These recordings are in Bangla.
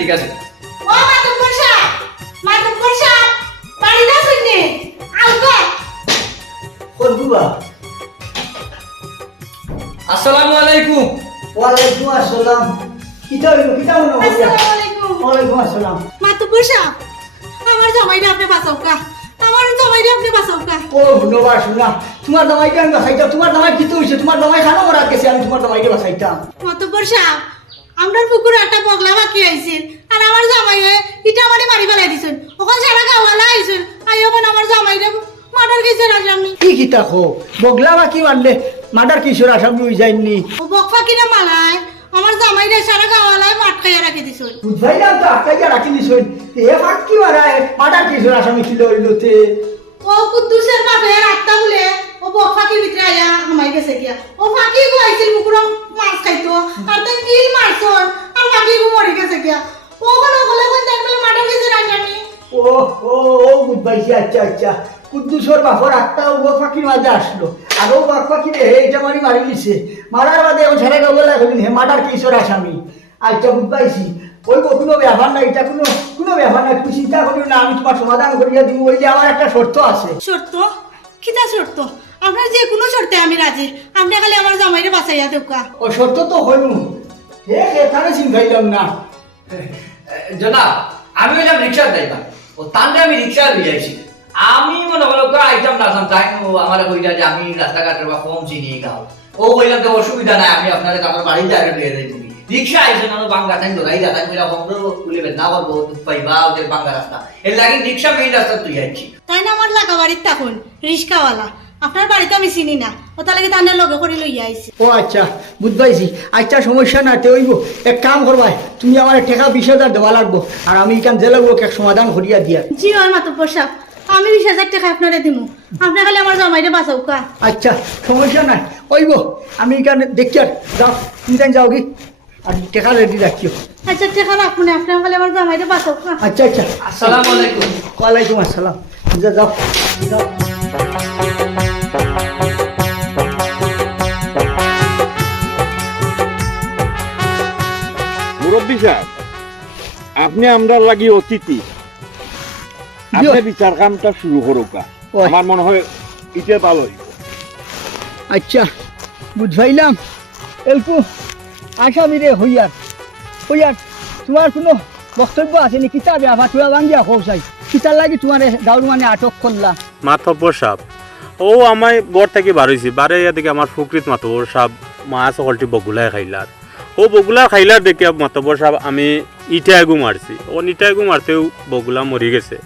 ঠিক আছে ও মাতব্বর সাহেব বাড়ি না শুননে আলগা করবুবা আসসালামু আলাইকুম ওয়ালাইকুম আসসালাম কিতা মনে হয় আসসালামু আলাইকুম ওয়ালাইকুম আসসালাম মাতব্বর সাহেব আমার জামাইরে আপনি বাঁচাও কা আমার জামাইরে আপনি বাঁচাও কা ও ধন্যবাদ শোনা তোমার জামাইকে আমি বাঁচাইতাম তোমার জামাই কিতো হইছে তোমার জামাই খানো মরা গেছে আমি তোমার জামাইকে বাঁচাইতাম মাতব্বর সাহেব আমরা পুকুরে একটা বগলা বাকি আইছেন আর আমার জামাইয়ে ইটা আমারে মারি ফেলাই দিছেন ওখান সারা গাওয়ালা আইছেন আই ওখান আমার জামাইরে মার্ডার কেসের আসামি কি কিতা খো বগলা বা কি মারলে মার্ডার কিশোর আসামি হই যায়নি ও বকফা কিনা মালায় আমার জামাইরে সারা গাওয়ালায় আটকাইয়া রাখি দিছেন বুঝাই না তো আটকাইয়া রাখি নিছই এ ফাট কি মারায় মার্ডার কিশোর আসামি ছিল হইলতে ও কুদ্দুসের বাপের আত্মা বলে ও বকফাকির ভিতরে আয়া হামাই গেছে গিয়া ও ফাঁকি গুয়াইছিল মুকুর মাছ খাইতো আর তাই কিল মারছন আর ফাঁকি গু মরে গেছে গিয়া ওখানে ওখানে কোন দেখলে মার্ডার কেসের আসামি ও ও ও বুঝবাইছি আচ্ছা আচ্ছা কুদ্দুসর বাপর আটটা ও ফাঁকির মাঝে আসলো আর ও ফাঁকি রে এটা মারি নিছে মারার বাদে এখন সারা গাবলা কইলেন হে মার্ডার কিশোর আসামি আচ্ছা বুঝবাইছি ওই কোনো ব্যাপার না এটা কোনো ব্যাপার না তুমি চিন্তা করিও না আমি তোমার সমাধান করিয়া দিব ওই যে আমার একটা শর্ত আছে শর্ত কিতা শর্ত আপনার যে কোনো শর্তে আমি রাজি আপনি খালি আমার জামাইরে বাঁচাইয়া দেউকা ও শর্ত তো হইমু হে এখানে চিন্তাইলাম না জনাব আমি হইলাম রিক্সার ড্রাইভার ও তান্ডে আমি রিক্সা লই আইছি আমি মনে হলো আইটাম না তাই আমার কইলা যে আমি রাস্তাঘাটের বা কম চিনি গাও ও কইলা তো অসুবিধা নাই আমি আপনাদের আমার বাড়ি যাই লইয়া যাই তুমি রিক্সা আইছে না বাঙ্গা টাইম ধরাই দাদা কইলা বন্ধ খুলে না পারবো পাইবা ওদের বাঙ্গা রাস্তা এর লাগি রিক্সা মেইন রাস্তা তুই আইছি তাই না আমার লাগা বাড়ির তখন রিস্কাওয়ালা আপনার বাড়িতে আমি চিনি না ও তাহলে কি তান্ডের লগে করে লইয়া আইছি ও আচ্ছা বুঝবাইছি আচ্ছা সমস্যা না তে হইব এক কাম করবাই তুমি আমার টাকা 20,000 দেওয়া লাগবো আর আমি এখান জেলাগুলোকে এক সমাধান করিয়া দিয়া জি হয় মাতব্বর সাহেব আমি 20,000 টাকা আপনারে দিমু আপনি খালি আমার জামাইরে বাঁচাও কা আচ্ছা সমস্যা নাই হইব আমি এখানে দেখি আর যাও তুমি তাই যাও কি আর টাকা রেডি রাখিও আচ্ছা টাকা রাখুন আপনার খালি আমার জামাইরে বাঁচাও কা আচ্ছা আচ্ছা আসসালামু আলাইকুম ওয়ালাইকুম আসসালাম যাও যাও মুরব্বী সাহেব আপনি আমরা লাগি অতিথি আপনি বিচার কামটা শুরু করুকা আমার মনে হয় এটা ভালো হইব আচ্ছা বুঝাইলাম এলকু আসামি রে হইয়ার তোমার কোনো বক্তব্য আছে নি কিতাবে আবার তুলা ভাঙ্গিয়া খোঁজাই কিতার লাগি তোমার দাউর মানে আটক করলা মাতব্বর সাহেব ও আমায় বর থেকে বাড়াইছি বারে দিকে আমার ফুকরিত মাতব্বর সাহেব মাছ হলটি বগুলায় খাইলার ও বগুলা খাইলার দেখে মাতব্বর সাহেব আমি ইটাইগু মারছি ও ইটাইগু মারতেও বগুলা মরি গেছে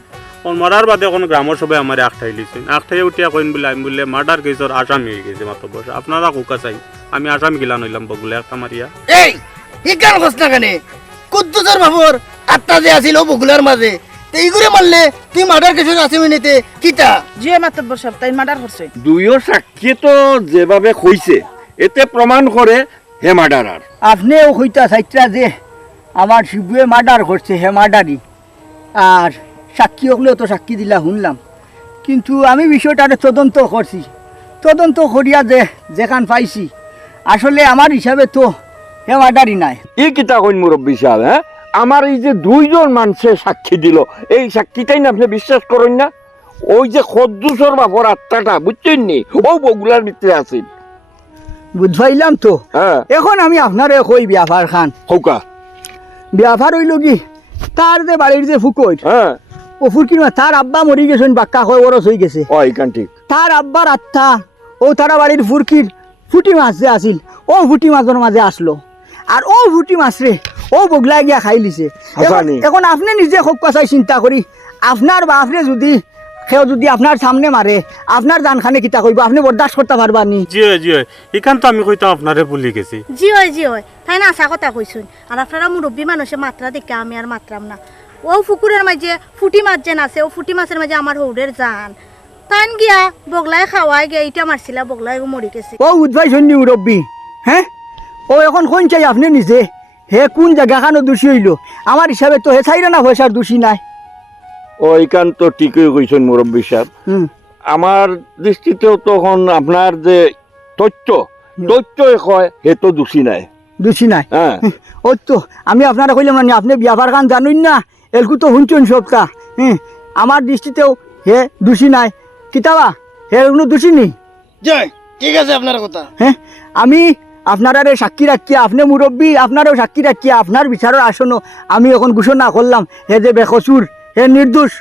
ও মরার বাদে এখন গ্রামের সবাই আমার আখটাই লিছেন আখটাই উঠিয়া কইন বলে আমি বললে মার্ডার কেসর আসামি হয়ে গেছে মাতব্বর সাহেব আপনারা কোকা চাই আমি আসামি গিলা নইলাম বগুলা একটা মারিয়া এই ইকান কষ্ট না কেনে কুদ্দুসের বাবুর আত্মা যে আছিল বগুলার মাঝে এইগুলো মারলে তুই মার্ডার কেসে আসামি নিতে কিতা জি মাতব্বর সাহেব তাই মার্ডার করছে দুইও সাক্ষী তো যেভাবে কইছে এতে প্রমাণ করে হে মার্ডারার আপনিও হইতা চাইটা যে আমার শিবুয়ে মার্ডার করছে হে মার্ডারই আর সাক্ষী হলেও তো সাক্ষী দিলা শুনলাম কিন্তু আমি বিষয়টারে তদন্ত করছি তদন্ত করিয়া যেখান পাইছি আসলে আমার হিসাবে তো হে মার্ডারই নাই এই কিতা কইন মুরব্বী সাহেব হ্যাঁ আমার এই যে দুইজন মানুষে সাক্ষী দিল এই সাক্ষীটাই না আপনি বিশ্বাস করেন না ওই যে খদ্দুসর বাপর আত্মাটা বুঝছেন নি ও বগুলার ভিতরে আছেন বুঝবাইলাম তো হ্যাঁ এখন আমি আপনারে কই বিয়াভার খান হৌকা বিয়াভার হইল কি তার যে বাড়ির যে ফুকই হ্যাঁ ও ফুরকির মা তার আব্বা মরি গেছেন বাক্কা হয়ে ওরস হয়ে গেছে ও এইখান ঠিক তার আব্বার আত্মা ও তারা বাড়ির ফুরকির ফুটি মাছ যে আসিল ও ফুটি মাছের মাঝে আসলো আর ও ফুটি মাছ রে ও বগলা গিয়া খাই লিছে এখন আপনি নিজে হোক কথাই চিন্তা করি আপনার বাপরে যদি সেও যদি আপনার সামনে মারে আপনার জানখানে কিতা কইব আপনি বরদাস্ত করতে পারবা নি জি হয় এখান তো আমি কইতাম আপনারে ভুলি গেছি জি হয় তাই না আশা কথা কইছুন আর আপনারা মুরব্বী মানুষে মাত্রা দেখে আমি আর মাত্রাম না ও পুকুরের মাঝে ফুটি মাছ যেন আছে ও ফুটি মাছের মাঝে আমার হৌডের জান তান গিয়া বগলায় খাওয়াই গিয়া ইটা মারছিলা বগলায় মরি গেছে ও উদ্ভাই শুননি মুরব্বী হ্যাঁ ও এখন কোন চাই আপনি নিজে হে কোন জায়গাখানো দোষী হইল আমার হিসাবে তো হে চাইরা না পয়সার দোষী নাই ও এইখান তো ঠিকই কইছেন মুরব্বী সাহেব আমার দৃষ্টিতেও তখন আপনার যে তথ্য হয় হে তো দোষী নাই দোষী নাই হ্যাঁ ওই তো আমি আপনারা কইলাম না আপনি বিয়াবার গান জানুন না এলকু তো শুনছেন সবটা আমার দৃষ্টিতেও হে দোষী নাই কিতাবা হে কোনো দোষী নেই জয় ঠিক আছে আপনার কথা হ্যাঁ আমি আপনারারে সাক্ষী রাখিয়া আপনি মুরব্বী আপনারও সাক্ষী রাখিয়া আপনার বিচারের আসনও আমি এখন ঘোষণা করলাম হে যে বেকসুর হে নির্দোষ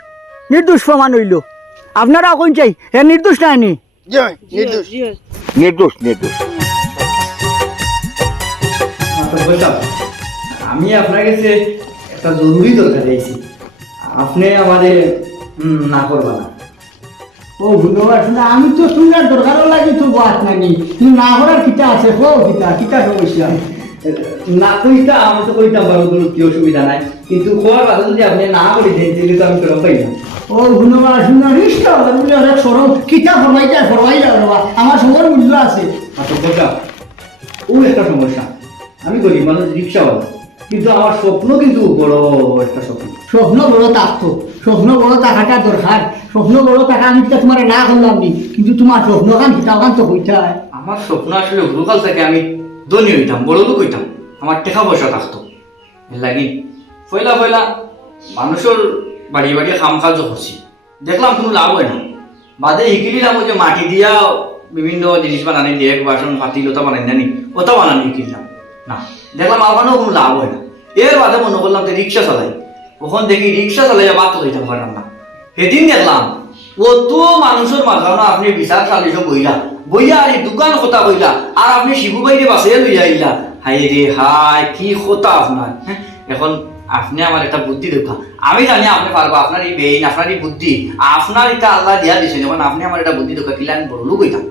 নির্দোষ প্রমাণ হইল আপনারা এখন চাই হে নির্দোষ নাইনি জয় নির্দোষ নির্দোষ নির্দোষ আমি আপনার কাছে একটা জরুরি দরকার দিয়েছি আপনি আমাদের না করবা না ও ভুলবার শুনে আমি তো শুনলার দরকারও লাগি তো বাত নানি কিন্তু না করার কিতা আছে হো কিতা কিতা সমস্যা না কইতা আমি তো কইতাম পারবো কোনো কি অসুবিধা নাই কিন্তু খোয়ার কথা যদি আপনি না করে দেন তাহলে তো আমি ফেরত পাই না ও ভুলবার শুনে রিষ্ট বলে অনেক সরব কিতা ফরমাই যাও বাবা আমার সবার মূল্য আছে আচ্ছা বললাম ও একটা সমস্যা আমি করি মানুষ রিক্সাওয়ালা কিন্তু আমার স্বপ্ন কিন্তু বড় একটা স্বপ্ন স্বপ্ন বড় থাকতো স্বপ্ন বড় থাকাটা দরকার স্বপ্ন বড় থাকা আমি তো তোমার না করলাম নি কিন্তু তোমার স্বপ্ন গান কিতাব গান তো হইতে হয় আমার স্বপ্ন আসলে গুরুকাল থেকে আমি ধনী হইতাম বড় লোক হইতাম আমার টাকা পয়সা থাকতো এর লাগি পয়লা পয়লা মানুষের বাড়ি বাড়ি কাম কাজও করছি দেখলাম কোনো লাভ হয় না বাদে শিকিলাম ওই যে মাটি দিয়া বিভিন্ন জিনিস বানানি দিয়ে বাসন পাতি লতা বানাই নানি ওটা বানানি শিকিলাম না দেখলাম আমারও কোনো লাভ হয় না এর বাদে মনে করলাম যে রিক্সা চালাই ওখান দেখি রিক্সা চালাইয়া বাদ তো হইতাম পারলাম না সেদিন দেখলাম কত মানুষের মাঝখানে আপনি বিচার চালিশ বইয়া আর এই দোকান কথা কইলা আর আপনি শিবু বাইরে বাসে লইয়া আইলা হাই রে হাই কি কথা আপনার এখন আপনি আমার একটা বুদ্ধি দেখা আমি জানি আপনি পারবো আপনার এই বেইন আপনার এই বুদ্ধি আপনার এটা আল্লাহ দিয়া দিয়েছেন যখন আপনি আমার একটা বুদ্ধি দেখা কিলা আমি বড় লোক হইতাম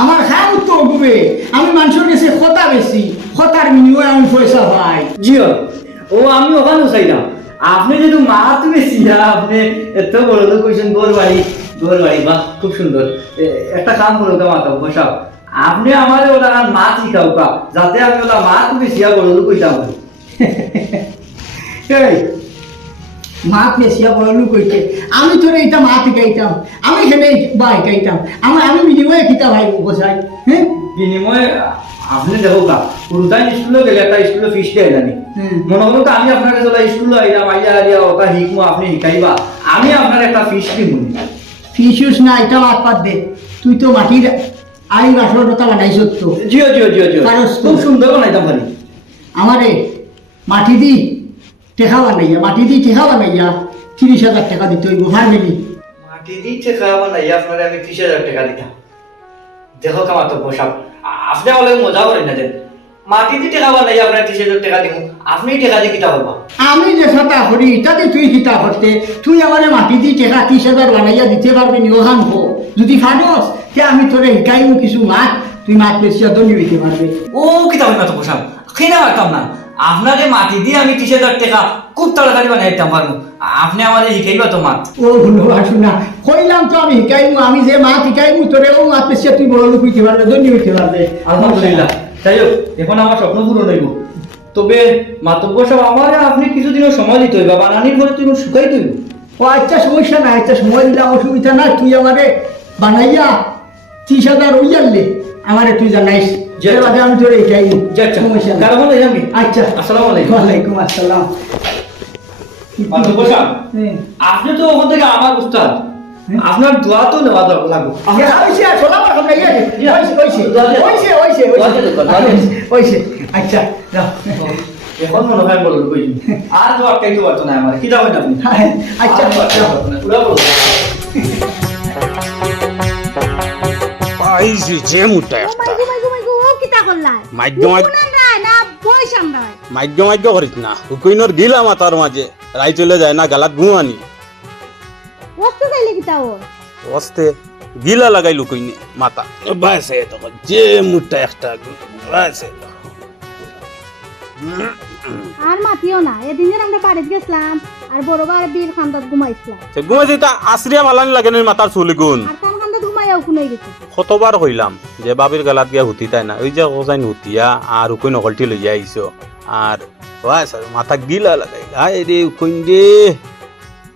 আমার খাম তো ডুবে আমি মানুষের কাছে কথা বেশি কথার বিনিময়ে আমি পয়সা পাই জিও ও আমি ওখানে চাইলাম আপনি যদি মাত বেশি আপনি এত বড় লোক হয়েছেন গোর বাড়ি বাহ খুব সুন্দর একটা কাম করো তো মাতা বসাও আপনি আমার ওটা মাছ শিখাও কা যাতে আমি ওটা মাত বেশি বড় লোক হইতাম মাত মেসিয়া বড় লোক হইতে আমি তোর এইটা মা শিখাইতাম আমি হেনে বা শিখাইতাম আমি বিনিময়ে কিতা ভাই বসাই হ্যাঁ বিনিময়ে আপনি দেখো কা পুরোটাই স্কুলে গেলে একটা স্কুলে ফিস দিয়ে জানি মনে হলো আমি আপনার কাছে স্কুলে আইলাম আইয়া ওটা শিখবো আপনি শিখাইবা আমি আপনার একটা ফিস দিব ফিসুস না এটা মাত পাত দে তুই তো মাটির আই বাসর কথা বানাইছ তো জিও খুব সুন্দর বানাইতাম পারি আমারে মাটি দি টেকা বানাইয়া 30,000 টাকা দিতে হইব ফ্যামিলি মাটি দিচ্ছে খাওয়া নাই আপনার আমি 30,000 টাকা দিতাম দেখো কামা তো বসাব আপনি আমাকে মজা করেন না দেন মাটি দিয়ে টাকা বানাই আপনার 30,000 টাকা দিব আপনি টাকা দিয়ে কিতা করবা আমি যে কথা করি তাতে তুই কিতা করতে তুই আমারে মাটি দিয়ে টাকা 30,000 বানাইয়া দিতে পারবি নি ওখান হো যদি ফানস তে আমি তোরে শিকাইব কিছু মাছ তুই মাছ বেশি ধনী হইতে পারবে ও কিতা হইনা তো বসাব খেয়ে পারতাম না আপনাকে মাটি দিয়ে আমি 30,000 টাকা খুব তাড়াতাড়ি বানাই দিতাম পারবো আপনি আমাদের শিখাইবা তো মাছ ও ধন্যবাদ শুনা কইলাম তো আমি শিকাইব আমি যে মাছ শিকাইব তোরে ও মাছ বেশি তুই বড় লোক হইতে পারবে ধনী হইতে পারবে আলহামদুলিল্লাহ যাই হোক এখন আমার স্বপ্ন পূরণ হইব তবে মাতব্য সব আমার আপনি কিছুদিনও সময় দিতে হইবা বানানির পরে তুমি শুকাই হইব ও আচ্ছা সমস্যা না আচ্ছা সময় দিলাম অসুবিধা না তুই আমারে বানাইয়া 30,000 হইয়ালে আমারে তুই জানাইস যে বাদে আমি তোরে শিকাইব সমস্যা না কারণ আমি আচ্ছা আসসালামু আলাইকুম ওয়ালাইকুম আসসালাম মাতব্য সাহেব আপনি তো ওখান থেকে আমার উস্তাদ আপনার দোয়া তো নেওয়া লাগবে আচ্ছা এখন মনে হয় বলুন আর দোয়া খাইতে পারতো না আমার কি যাবেন আপনি আচ্ছা পাইছি যে মুটা একটা মাইগ্য করিস না হুকুইনর গিলা মাতার মাঝে রাই চলে যায় না গালাত ঘুমানি অস্তে গিলা লাগাই লুকুইনি মাতা বাসে তখন যে মুটা একটা বাসে আর মাতিও না এদিন যে আমরা বাড়িতে গেছিলাম আর বড় বড় বীর খান্দাত ঘুমাইছিলাম সে ঘুমাইছি তা আশ্রিয়া মালানি লাগে না মাতার চুলি গুণ আর কোন খান্দাত ঘুমাইয়াও কোন গেছে কতবার কইলাম যে বাবির গালাত গিয়া হুতি তাই না ওই যে কোজাইন হুতিয়া আর উকুই নকলটি লইয়া আইছো আর বাস মাথা গিলা লাগাই আয় রে উকুইন দে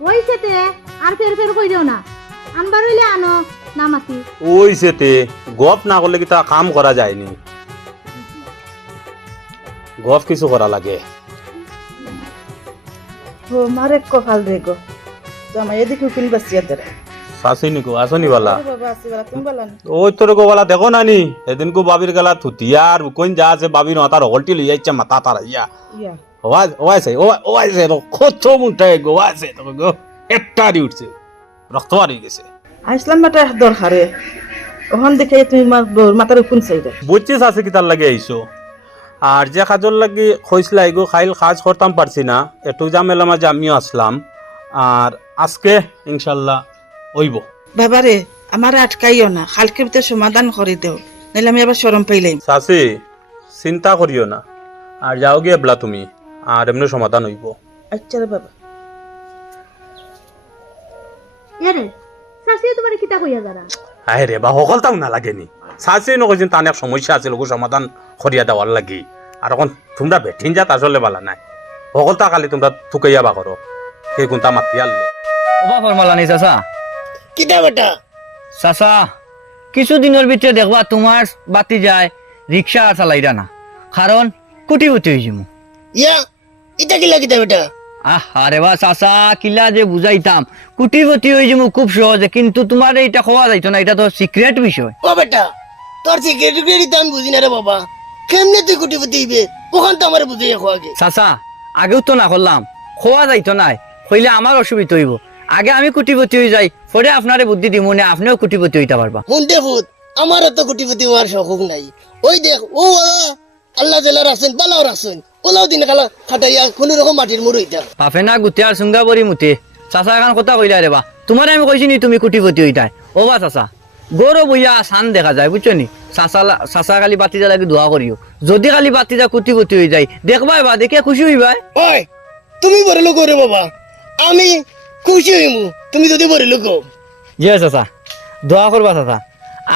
ওইছেতে আর ফের কই দেও না আনবার হইলে আনো না মাতি ওইছেতে গপ না করলে কি তা কাম করা যায়নি গফ কিছু করা লাগে। ও মারে কপাল রে গো জামাই এদিকে উকিল বাসিয়া দেরে শাসি নিকো আসনি বালা বাবা আসি বালা তুমি বালা নি ওই তোর গোবালা দেখো নানি এদিন কো বাবির গলা থুতিয়ার কোন যা আছে বাবির মাথার হলটি লই যাইছে মাথা তার ইয়া ইয়া ওয়াইছে ওয়াইছে কত মুটাই গো ওয়াইছে তো গো একটা দি উঠছে রক্ত বাড়ি গেছে আইসলাম মাটা দরকারে ওখান দেখে তুমি মাথার কোন সাইডে বুঝছিস আছে কি তার লাগে আইছো আর যে কাজর লাগি খইসলা এগো খাইল কাজ করতাম পারছি না একটু ঝামেলা মাঝে আমিও আসলাম আর আজকে ইনশাল্লাহ হইব। বাবারে আমার আটকাইও না কালকে ভিতরে সমাধান করে দেও নাহলে আমি আবার শরম পাইলাম চাচি চিন্তা করিও না আর যাও গিয়ে এবলা তুমি আর এমনি সমাধান হইব। আচ্ছা রে বাবা ইয়ারে শাশিয়ে তোমার কিতা কইয়া যারা আয় রে বা সকল তাও না লাগেনি চাচি নকইছেন তার এক সমস্যা আছে লোক সমাধান করিয়া দেওয়ার লাগি আর এখন তোমরা বেঠিন যাত আসলে বালা নাই সকল তা খালি তোমরা থুকাইয়া বা করো সেই কোনটা মাতি আনলে ওবা ফরমালা নেই চাচা কিতা বেটা চাচা কিছুদিনের ভিতরে দেখবা তোমার বাতি যায় রিক্সা আর চালাইরা না কারণ কুটিপতি হয়ে যাবো। ইয়া ইটা কিলা কিতা বেটা আরে বা চাচা কিলা যে বুঝাইতাম কুটিপতি হয়ে যাবো খুব সহজে কিন্তু তোমার এইটা খাওয়া যাইতো না এটা তো সিক্রেট বিষয়। ও বেটা তোর সিকিউরিটি তো আমি বুঝি না রে বাবা কেমনে তুই কুটিপতি হইবে ওখান তো আমার বুঝিয়ে খোয়াগে চাচা আগেও তো না করলাম খোয়া যাইতো নাই হইলে আমার অসুবিধা হইব আগে আমি কুটিপতি হয়ে যাই পরে আপনারে বুদ্ধি দিব না আপনিও কুটিপতি হইতে পারবা। হুন দেখুন আমারও তো কুটিপতি হওয়ার শখ নাই ওই দেখ ও আল্লাহ জেলা রাখছেন বালাও রাখছেন ওলাও দিন খালা খাটাইয়া কোনো রকম মাটির মুড় হইতা বাপে না গুতে আর সুঙ্গা বরি মুতে চাচা এখন কথা কইলা রে বা তোমার আমি কইছি নি তুমি কুটিপতি হইতাই ও বা চাচা গরো বইয়া সান দেখা যায় বুঝছো নি চাচা খালি বাতি যা লাগি দোয়া করিও যদি খালি বাতি যা কুটিপতি হয়ে যায় দেখবাই বা দেখে খুশি হইবাই। ওই তুমি বড় লোক রে বাবা আমি খুশি হইমু তুমি যদি বড় লোক জি চাচা দোয়া করবা চাচা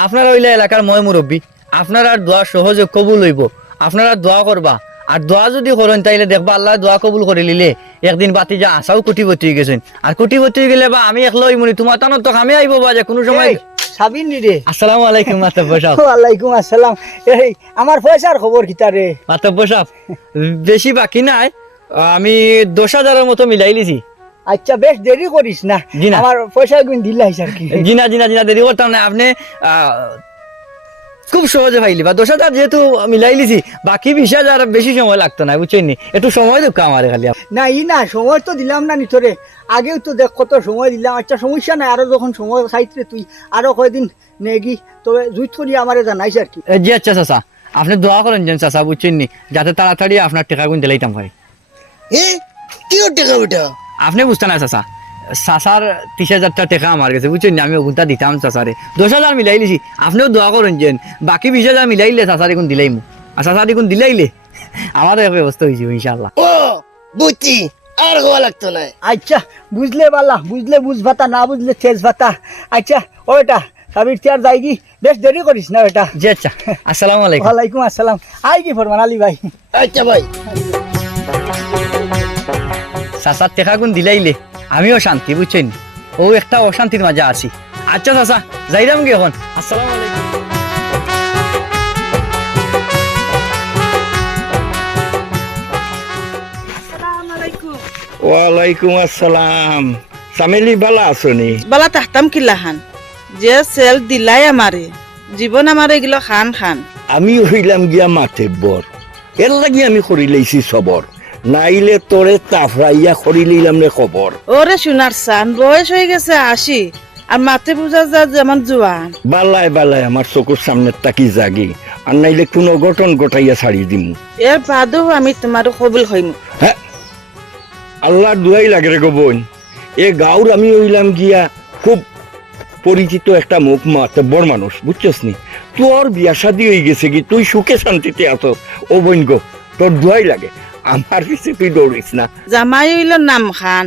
আপনারা ওইলা এলাকার মই মুরব্বী আপনারা দোয়া সহজে কবুল হইব আপনারা দোয়া করবা আর দোয়া যদি করেন তাইলে দেখবা আল্লাহ দোয়া কবুল করে নিলে একদিন বাতি যা আসাও কোটিপতি হয়ে গেছেন আর কোটিপতি হয়ে গেলে বা আমি একলা হইমুনি তোমার টানত তো আমি আইব বা যে কোনো সময়। সাবিন নি রে আসসালামু আলাইকুম মাতব্বর সাহেব। ওয়ালাইকুম আসসালাম এই আমার পয়সার খবর কিতা রে মাতব্বর সাহেব বেশি বাকি নাই আমি 10,000-এর মতো মিলাই লিছি। আচ্ছা বেশ দেরি করিস না জি না। আমার পয়সা গুণ দিলাইস আর কি জিনা দেরি করতাম না আপনি খুব সহজে পাইলি বা 10,000 যেহেতু মিলাই লিছি বাকি 20,000 বেশি সময় লাগতো না বুঝছেন নি একটু সময় দেখ আমার খালি। না না সময় তো দিলাম না নিতরে আগেও তো দেখ কত সময় দিলাম আচ্ছা সমস্যা নাই আরো যখন সময় চাইতে তুই আরো কয়দিন নেগি তবে জুইত করি আমারে জানাইস আর কি। জি আচ্ছা চাচা আপনি দোয়া করেন যেন চাচা বুঝছেন নি যাতে তাড়াতাড়ি আপনার টাকা গুণ দিলাইতাম পারি। এ কি টাকা বেটা আপনি বুঝতে না চাচা চাচার 30,000 টাকা আমার কাছে বুঝছেন নি আমি ওগুনটা দিতাম চাচারে 10,000 মিলাই লিছি আপনিও দোয়া করেন যেন বাকি 20,000 মিলাইলে চাচার এখন দিলাইমু আর চাচার এখন দিলাইলে আমারও এক ব্যবস্থা হয়েছে ইনশাল্লাহ। ও বুঝছি আর হওয়া লাগতো না আচ্ছা বুঝলে বালা বুঝলে বুঝ ভাতা না বুঝলে তেজ ভাতা আচ্ছা ও এটা সাবির চেয়ার যাই কি বেশ দেরি করিস না এটা। জি আচ্ছা আসসালামু আলাইকুম। ওয়ালাইকুম আসসালাম আই কি ফরমান আলী ভাই আচ্ছা ভাই চাচার টাকা গুণ দিলাইলে আমিও শান্তি বুঝছেন ও একটা অশান্তির মাঝে আছি। আচ্ছা চাচা যাইরাম কি এখন আসসালামু আলাইকুম। আসসালামু আলাইকুম ওয়ালাইকুম আসসালাম সামেলি বালা আসনি বালা তাহতাম কিলাহান যে সেল দিলাই আমারে জীবন আমার এগুলো খান খান আমি হইলাম গিয়া মাঠে বর এর লাগি আমি করি লাইছি সবর নাইলে তোরে তাফরাইয়া করি লইলাম রে খবর। ওরে সোনার সান বয়স হয়ে গেছে 80 আর মাথে বুঝা যা যেমন জোয়ান বালায় বালায় আমার চকুর সামনে তাকি জাগি আর নাইলে কোনো গঠন গটাইয়া ছাড়ি দিম। এর বাদও আমি তোমার কবুল হইম। হ্যাঁ আল্লাহর দুয়াই লাগে রে গো বোন এ গাঁর আমি হইলাম গিয়া খুব পরিচিত একটা মুখ মাতব্বর মানুষ বুঝছস নি তোর বিয়া শাদি হয়ে গেছে কি তুই সুখে শান্তিতে আছো ও বোন গো তোর দুয়াই লাগে আমার পিছে তুই দৌড়িস না। জামাই হইল নাম খান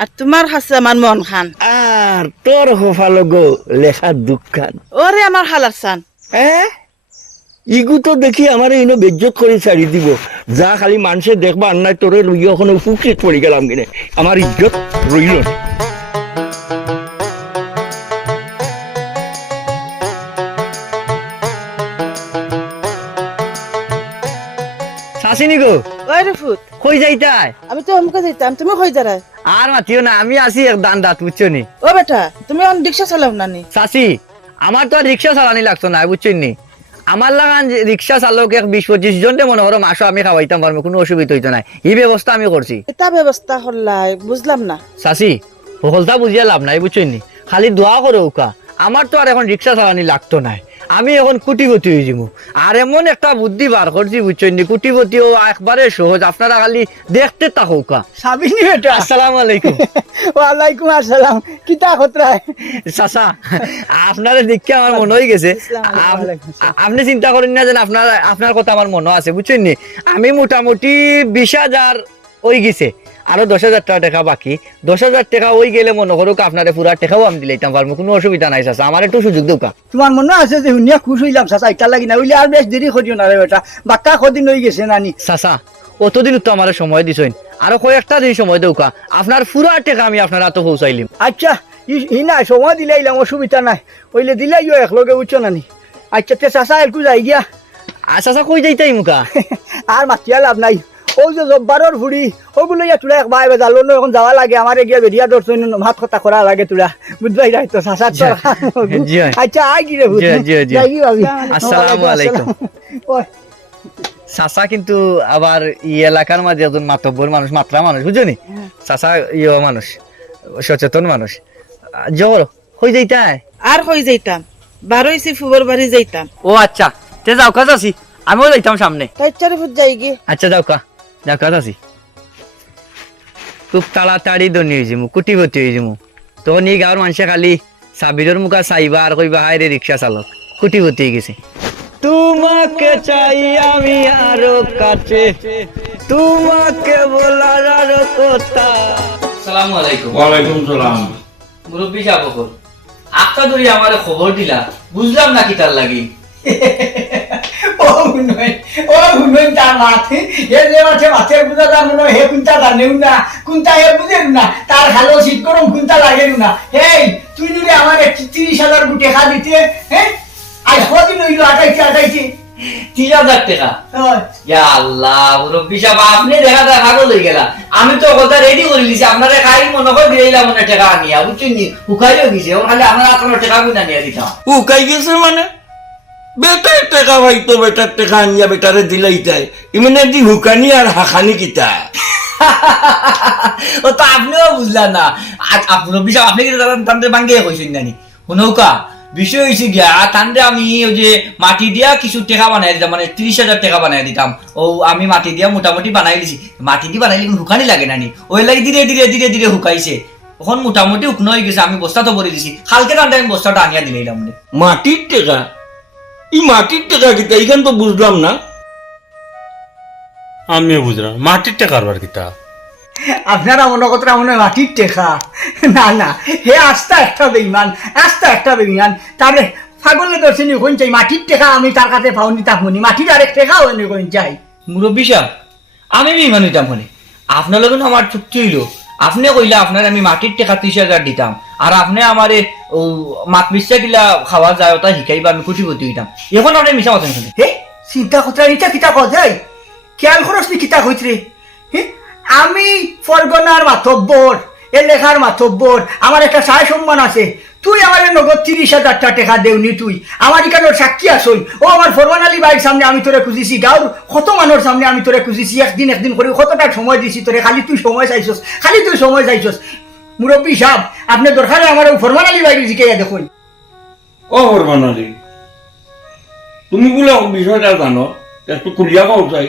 আর তোমার কাছে আমার মন খান আর তোর হফালো গো লেখা দুঃখ খান ওরে আমার হালার সান হ্যাঁ ইগু তো দেখি আমার এই বেজ্জত করে ছাড়ি দিব যা খালি মানুষে দেখবা আর নাই তোরে রইয়া ওখানে ফুকরিত পড়ে গেলাম কিনে আমার ইজ্জত রইল না। আসিনি গো ওই রে ফুট কই যাইতাই আমি তো অমুকে যাইতাম তুমি কই দাঁড়ায় আর মাতিও না আমি আসি এক দান দাঁত বুঝছো নি ও বেটা তুমি অন রিক্সা চালাও না নি চাচি আমার তো আর রিক্সা চালানি লাগতো না বুঝছো নি আমার লাগান রিক্সা চালক এক 20-25 জন মনে করো মাসও আমি খাওয়াইতাম পারবো কোনো অসুবিধা হইতো না এই ব্যবস্থা আমি করছি এটা ব্যবস্থা করলাই বুঝলাম না চাচি সকলটা বুঝিয়া লাভ নাই বুঝছো নি খালি দোয়া করো উকা আমার তো আর এখন রিক্সা চালানি লাগতো না আমি এখন কুটিপতি হয়ে যাবো আর এমন একটা বুদ্ধি বার করছি বুঝছো নি কুটিপতিও একবারে সহজ আপনারা খালি দেখতে থাকুকা সাবিনি বেটা আসসালামু আলাইকুম ওয়ালাইকুম আসসালাম কিতা খতরায় চাচা আপনারা দেখে আমার মনে হয়ে গেছে আপনি চিন্তা করেন না যে আপনার কথা আমার মনে আছে বুঝছেন নি আমি মোটামুটি 20,000 হয়ে গেছে আরো 10,000 টাকা বাকি 10,000 টাকা ওই গেলে মনে করুক আপনারে পুরা টাকাও আমি দিলাইতাম পারবো কোনো অসুবিধা নাই চাচা আমার একটু সুযোগ দৌকা তোমার মনে আছে যে শুনিয়া খুশ হইলাম চাচা ইটা লাগি না হইলে আর বেশ দেরি করিও না রে বেটা বাক্কা কদিন হয়ে গেছে নানি চাচা অতদিন তো আমার সময় দিছেন আরো কয়েকটা দিন সময় দৌকা আপনার পুরা টাকা আমি আপনার হাতে পৌঁছাইলিম আচ্ছা ই না সময় দিলাইলাম অসুবিধা নাই হইলে দিলাইও একলগে উচ্চ নানি আচ্ছা তে চাচা একটু যাই গিয়া চাচা কই যাইতাই মুকা আর মাতিয়া লাভ নাই ও যে জব্বারর ভুড়ি ওগুলো ইয়া তুলা এক বাই বেজালো এখন যাওয়া লাগে আমার গিয়া বেরিয়া দর্শন ভাত কথা করা লাগে তুলা বুঝবাই রাই তো চাচা তো জি আচ্ছা আই কি রে জি জি জি যাই কি ভাবি আসসালামু আলাইকুম ওই চাচা কিন্তু আবার এই এলাকার মাঝে একজন মাতব্বর মানুষ মাত্রা মানুষ বুঝলি চাচা মানুষ সচেতন মানুষ জোর হয়ে যাইতাই আর কই যাইতাম বারোইছি ফুবর বাড়ি যাইতাম ও আচ্ছা তে যাও কাজ আছি আমিও যাইতাম সামনে তাই চারি ফুট যাই গে আচ্ছা যাও কাজ আছি খুব তাড়াতাড়ি ধনী হয়ে যাবো কুটিপতি হয়ে যাবো তখন এই গাঁৱৰ মানুষে খালি সাবিরের মুখা চাইবা আর কইবা হায় রে রিক্সা চালক কুটিপতি হয়ে গেছে তোমাকে চাই আমি আরো কাছে তোমাকে বলার আরো কথা আসসালামু আলাইকুম ওয়ালাইকুম সালাম মুরব্বী সাহেব বকর আত্মা ধরি আমার খবর দিলা বুঝলাম না কি তার লাগি ও হুনই তার মাথে এ যে মাছে মাছের বুঝা দাম ন হে কুনতা জানেও না কুনতা হে বুঝেন না তার খালো শীত গরম কুনতা লাগেও না হেই তুই যদি আমার 30,000 গুটে খা দিতে হ্যাঁ আজ কদিন হইলো 28 30,000 টাকা ইয়া আল্লাহ মুরব্বী সাহেব আপনি দেখা পাগল হয়ে গেলা আমি তো কথা রেডি করে লিছি আপনারা খাই মনে করে দিলাম মনে টাকা আনিয়া বুঝছেন নি হুকাইও গেছে ও খালি আমরা আপনার টাকা গুনা নিয়ে দিতাম উকাই গেছে মানে বেটার টাকা ভাইতো বেটার টাকা আনিয়া বেটারে দিলাইতাই ইমানে দি হুকানি আর হাখানি কিতা ও তো আপনিও বুঝলেন না আপনার বিষয় আপনি কি তান্ত্রে ভাঙ্গিয়ে কইছেন নানি শুনৌকা বিষয় হয়েছে গিয়া তান্ত্রে আমি ওই যে মাটি দিয়া কিছু টাকা বানাই দিতাম মানে 30,000 টাকা বানাই দিতাম ও আমি মাটি দিয়া মোটামুটি বানাই দিছি মাটি দিয়ে বানাইলে কিন্তু হুকানি লাগে নানি ওই লাগে ধীরে ধীরে ধীরে ধীরে হুকাইছে এখন মোটামুটি উকনো হয়ে গেছে আমি বস্তা তো ভরে দিছি কালকে তান্ত্রে আমি বস্তাটা আনিয়া দিলাম মাটির টাকা এই মাটির টাকা কিতা এইখান তো বুঝলাম না আমিও বুঝলাম মাটির টাকা কারবার কিতা আপনারা মনে কথা মনে মাটির টেকা না না হে আস্তা একটা বেইমান তারে ছাগলে দর্শনী কোন চাই মাটির টেকা আমি তার কাছে পাউনি তাপনি মাটির আরেক টেকা হয়নি কোন চাই মুরব্বী সাহেব আমি বিমান হইতাম মনে আপনার লোক আমার চুক্তি হইলো আপনি কইলা আপনার আমি মাটির টাকা 30,000 দিতাম আর আপনি আমার ও মাত মিশা গিলা খাওয়া যায় ওটা শিখাইবা আমি কুটিপতি হইতাম এখন আপনি মিশা কথা শুনে হে চিন্তা কথা এটা কিতা কথাই খেয়াল খরচ নি কিতা কইছ রে আমি ফরগনার মাতব্বর এলেখার মাতব্বর আমার একটা সায় সম্মান আছে তুই আমার নগদ 30,000 টাকা দেউনি তুই আমার এখানে সাক্ষী আসল ও আমার ফরমান আলী ভাইয়ের সামনে আমি তোরে খুঁজিছি গাঁর কত মানুষের সামনে আমি তোরে খুঁজিছি একদিন করে কতটা সময় দিছি তোরে খালি তুই সময় চাইছস মুরব্বী সাহেব আপনি দরকারে আমার ফরমান আলী ভাইয়ের জিকাইয়া দেখুন ও হরমানালি তুমি বলে বিষয়টা জানো একটু খুলিয়া পাও চাই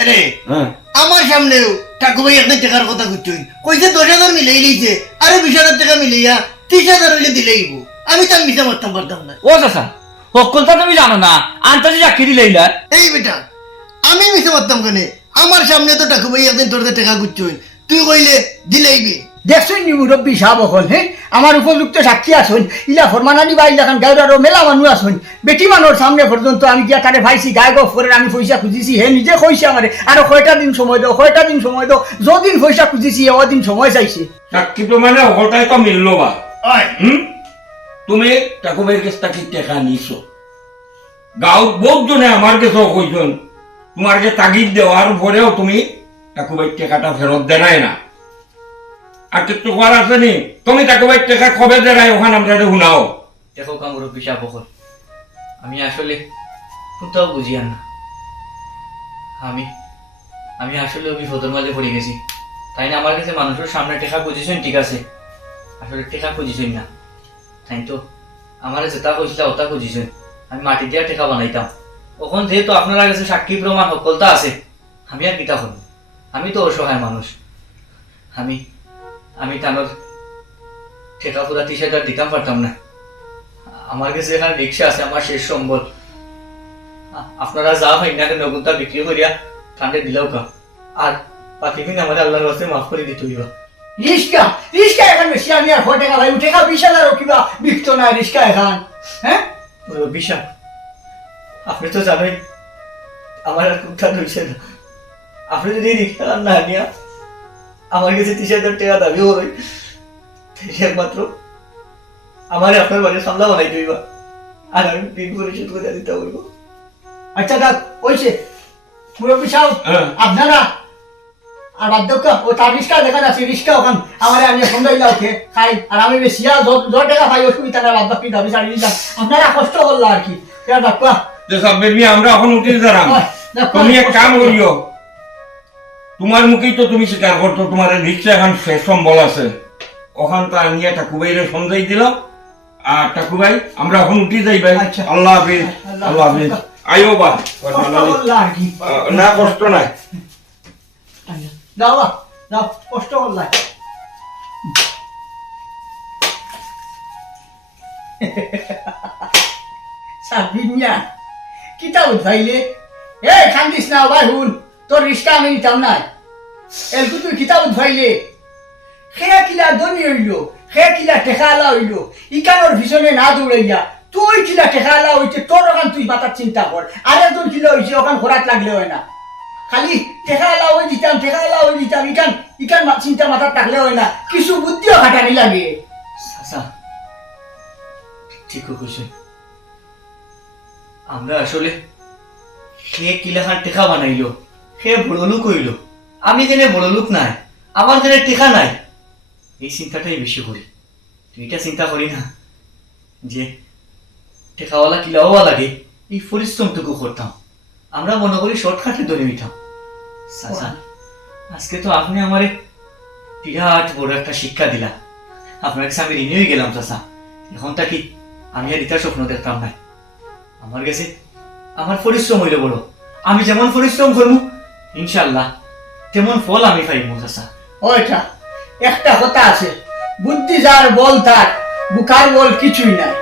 আরে হ্যাঁ আমার সামনেও ঠাকুরভাই একটা টাকার কথা কইছই কইছে 10,000 মিলাই লইছে আরে 20,000 টাকা মিলাইয়া 30,000 হইলে দিলেইব আমি তার মিছা মারতাম পারতাম না ও চাচা সকলটা তুমি জানো না আন্তাজি চাকরি লইলা এই বেটা আমি মিছা মারতাম কেনে আমার সামনে তো ঠাকুরভাই একদিন তোর টাকা কইছই তুই কইলে দিলেইবি দেখছই নি মুরব্বী সাহেব হল হ্যাঁ আমার উপযুক্ত সাক্ষী আসুন ইলা ফরমান আলী ভাই যখন গাঁর আরো মেলা মানুষ আসুন বেটি মানুষ সামনে পর্যন্ত আমি গিয়া তারে ভাইছি গায়ে গো ফরে আমি পয়সা খুঁজিছি হে নিজে কইছে আমারে আরো কয়টা দিন সময় দাও যদিন পয়সা খুঁজিছি ওদিন সময় চাইছে সাক্ষী তো মানে হঠাৎ তো মিললো বা তুমি ঠাকুরের কাছ থেকে টাকা নিছো গাঁৱত বহুত জনে আমার কাছেও কইছেন তোমার যে তাগিদ দেওয়ার পরেও তুমি টাকুবাই টাকাটা ফেরত দেয় না। আর তো তোমার আছে নি, তুমি টাকুবাই টাকা কবে দেয় ওখানে আমরা শুনাও। দেখো কামড় পিসা বকর, আমি আসলে কোথাও বুঝি আর না। আমি আমি আসলে বিপদের মাঝে পড়ে গেছি, তাই না আমার কাছে মানুষের সামনে টেকা খুঁজেছেন, ঠিক আছে, আসলে টেকা খুঁজেছেন না, তাই তো আমার যেটা খুঁজছিলাম ওটা খুঁজেছেন। আমি মাটি দিয়ে টেকা বানাইতাম, তখন যেহেতু আপনার কাছে সাক্ষী প্রমাণ সকলতা আছে, আমি আর কিতা করব? আমি তো অসহায় মানুষ। আমি আমি তানোর টেকা পুরা 30,000 দিতাম পারতাম না। আমার কাছে এখানে রিক্সা আছে, আমার শেষ সম্বল। আপনারা যা ভাই না কেন ওগুনটা বিক্রি করিয়া ঠান্ডে দিলেও কা, আর বাকি দিন আমার আল্লাহর কাছে মাফ করে দিতে হইবা। রিস্কা রিস্কা এখন বেশি আমি আর 100 টাকা ভাই উঠে খাও 20,000 কিবা বিকতো না রিস্কা এখন। হ্যাঁ বিশা, আপনি তো জানেন আমার আর কোনটা হয়েছে না। আপনি যদি রিক্সা না নিয়া আমার কাছে 30,000 টাকা দাবি হবে, একমাত্র আমার আপনার বাড়ির সামলা বানাইতে হইবা, আর আমি ঋণ পরিশোধ করে দিতে হইব। আচ্ছা দাদ ওইছে মুরব্বী সাহেব আপনারা আর বার্ধক্য ও তার রিস্কা দেখা যাচ্ছে রিস্কা ওখান আমার আমি সন্ধ্যা ওকে খাই, আর আমি বেশিয়া 10 টাকা পাই অসুবিধা না, বাদ বাকি দাবি ছাড়িয়ে দিতাম। আপনারা কষ্ট করলো আর কি। যে সব বেবি আমরা এখন উঠে দাঁড়াম, তুমি এক কাম করিও, তোমার মুখেই তো তুমি স্বীকার করতো তোমার রিক্সা এখন শেষ সম্বল আছে, ওখান তা নিয়ে ঠাকুবাইরে সন্ধ্যাই দিল। আর ঠাকুবাই আমরা এখন উঠে যাই ভাই। আচ্ছা। আল্লাহ হাফিজ। আল্লাহ হাফিজ। আইও বা কষ্ট করলো আর কি। না কষ্ট নাই। যাও বা যাও কষ্ট করলাই। সাবিনিয়া কিতা উঠাইলে এ খান্দিস না ভাই হুন, তোর রিস্কা আমি নিতাম না। এলকু তুই কিতা উঠাইলে খেয়া কিলা দনি হইল, খেয়া কিলা টেকালা হইল, ইকানোর ভীষণে না দৌড়াইয়া তুই কিলা টেকালা হইছে, তোর ওখান তুই মাথার চিন্তা কর। আর একজন কিলা হইছে ওখান ঘোরাত লাগলে হয় না, খালি টেকালা হয়ে দিতাম টেকালা হয়ে দিতাম, ইকান ইকান চিন্তা মাথার থাকলে হয় না, কিছু বুদ্ধিও খাটানি লাগে। আচ্ছা ঠিক কইছেন, আমরা আসলে সে কিলাখান টেকা বানাইলো, সে বড়লোক হইল, আমি যেন বড়লোক নাই, আমার যেন টেকা নাই, এই চিন্তাটাই বেশি করি। এটা চিন্তা করি না যে টেকাওয়ালা কিলাওয়া লাগে, এই পরিশ্রমটুকু করতাম, আমরা মনে করি শর্টকাটে ধরে নিতাম। চাচা আজকে তো আপনি আমারে বিরাট বড় একটা শিক্ষা দিলা, আপনার কাছে আমি ঋণী হয়ে গেলাম চাচা। এখন কি আমি আর ইতার স্বপ্ন দেখতাম না, আমার কাছে আমার পরিশ্রম হইল বড়, আমি যেমন পরিশ্রম করবো ইনশাল্লাহ তেমন ফল আমি পাইব চাচা। ওইটা একটা কথা আছে, বুদ্ধি যার বল তার, বুকার বল কিছুই নাই।